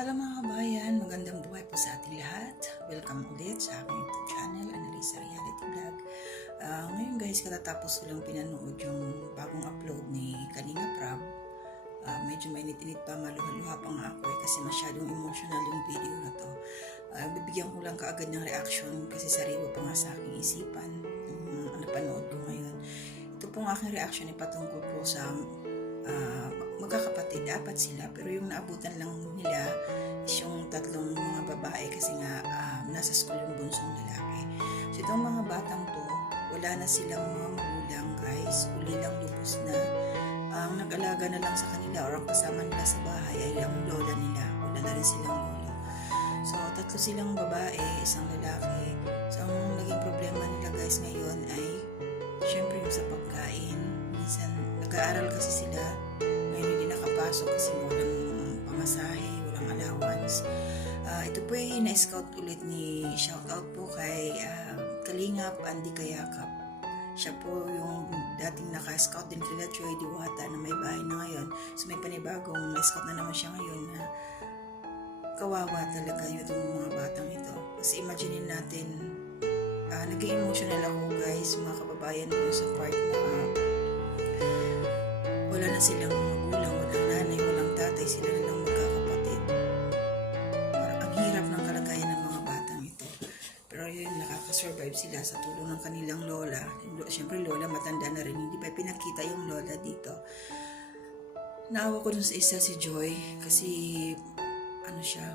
Hello mga kabayan, magandang buhay po sa ating lahat. Welcome ulit sa aking YouTube channel, Annalisa Reality Vlog. Ngayon guys, katatapos ko lang pinanood yung bagong upload ni Kalinga Prab. Medyo mainit-init pa, maluha-luha pa nga ako kasi masyadong emotional yung video na to. Bibigyan ko lang kaagad ng reaction kasi sariwa pa nga sa aking isipan yung napanood ko ngayon. Ito pong aking reaction ay patungkol po sa magkakapatid, apat sila, pero yung naabutan lang nila is yung tatlong mga babae kasi nga nasa school yung bunsong lalaki. So itong mga batang to, wala na silang mga magulang guys, uli lang lubos na. Ang nag-alaga na lang sa kanila or ang kasama nila sa bahay ay ang lola nila, wala na rin silang lolo. So tatlo silang babae, isang lalaki. So ang naging problema nila guys ngayon ay syempre yung sa pagkain. Minsan nag-aaral kasi sila, ngayon hindi nakapasok kasi walang pamasahe, walang allowance. Ito po ay na-scout ulit ni shoutout po kay Kalingap Andy Kayakap. Siya po yung dating naka-scout din kila Joy Diwata na may bahay na ngayon. So may panibagong na-scout na naman siya ngayon na kawawa talaga yung mga batang ito. Kasi imagine natin, naging emotional ako guys, mga kababayan ko sa part na wala na silang magulang, walang nanay, walang tatay, sila na lang magkakapatid. Parang ang hirap ng kalagayan ng mga batang ito. Pero yun, nakakasurvive sila sa tulong ng kanilang lola. Siyempre lola, matanda na rin, hindi pa pinakita yung lola dito. Naawa ko dun sa isa si Joy, kasi ano siya,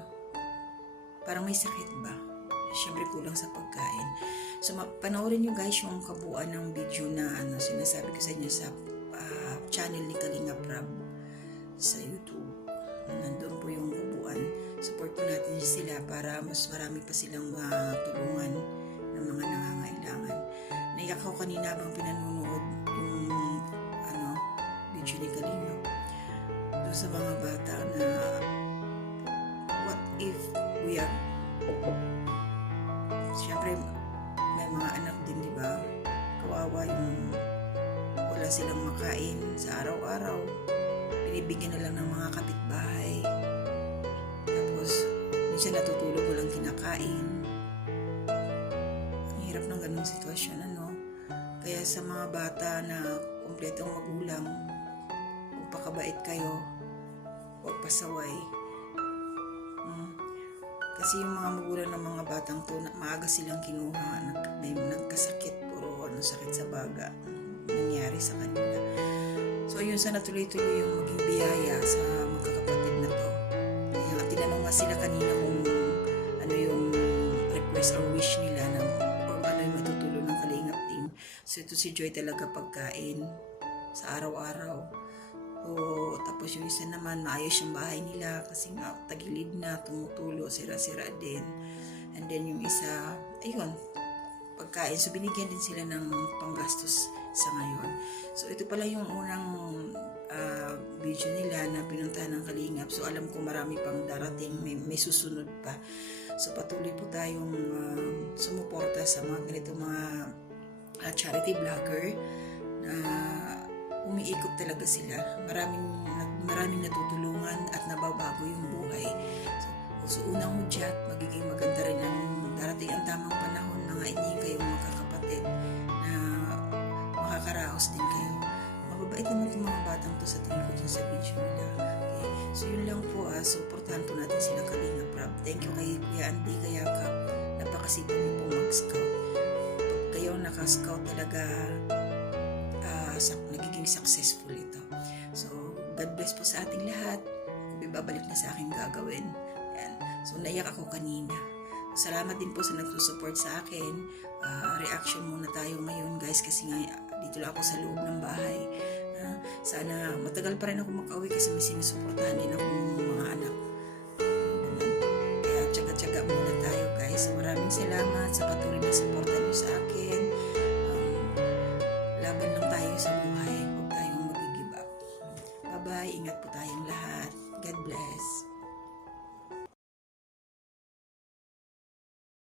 parang may sakit ba? Siyempre kulang sa pagkain. So panoorin nyo guys yung kabuuan ng video na sinasabi ko sa inyo sa channel ni Kalinga Prab sa YouTube. Nandun po yung kabuuan. Support po natin sila para mas marami pa silang matulungan ng mga nangangailangan. Naiyak ako kanina habang pinanonood yung video ni Kalinga. Doon sa mga bata na what if we are siyempre may mga anak din, di ba? Kawawa yung wala silang makain sa araw-araw. Binibigyan na lang ng mga kapitbahay. Tapos minsan natutulog walang kinakain. Ang hirap ng ganung sitwasyon, Kaya sa mga bata na kumpletong magulang, kung pakabait kayo, huwag pasaway. Kasi yung mga magulang ng mga batang to, maaga silang kinuha, may nagkasakit, puro sakit sa baga nangyari sa kanila. So yun, sana tuloy-tuloy yung maging biyaya sa magkakapatid na to. Kaya tinanong nga sila kanina kung ano yung request or wish nila na kung ano yung matutulong ng Kalingap team. So ito si Joy talaga pagkain sa araw-araw. Tapos yung isa naman, maayos yung bahay nila kasi nga tagilid na, tumutulo, sira-sira din. And then yung isa, ayun, pagkain. So binigyan din sila ng panggastos sa ngayon. So ito pala yung unang video nila na pinuntahan ng Kalingap. So alam ko marami pang darating, may susunod pa. So patuloy po tayong sumuporta sa mga ganito mga charity vlogger na umiikot talaga sila. Maraming natutulungan at nababago yung buhay. So unang hudyat, magiging maganda rin ang darating ang tamang panahon, mga inyong kayong magkakapatid na makakaraos din kayo. Mababait naman itong mga batang to sa tingin ko dyan sa video nila. Okay. So yun lang po, supportahan po natin sila Kalinga Prab. Thank you kay Kuya Andy Kayakap. Napakasipag niyo po mag-scout. Pag kayo naka-scout talaga, nagiging successful ito. So, God bless po sa ating lahat. Babalik na sa aking gagawin. Yan. So, naiyak ako kanina. Salamat din po sa nagsusupport sa akin. Reaction muna tayo ngayon guys kasi nga dito lang ako sa loob ng bahay. Sana matagal pa rin ako makauwi kasi may sinusuportahan din akong mga anak. Kaya tsaga-tsaga muna tayo guys. So, maraming salamat sa patuloy na suporta niyo sa akin.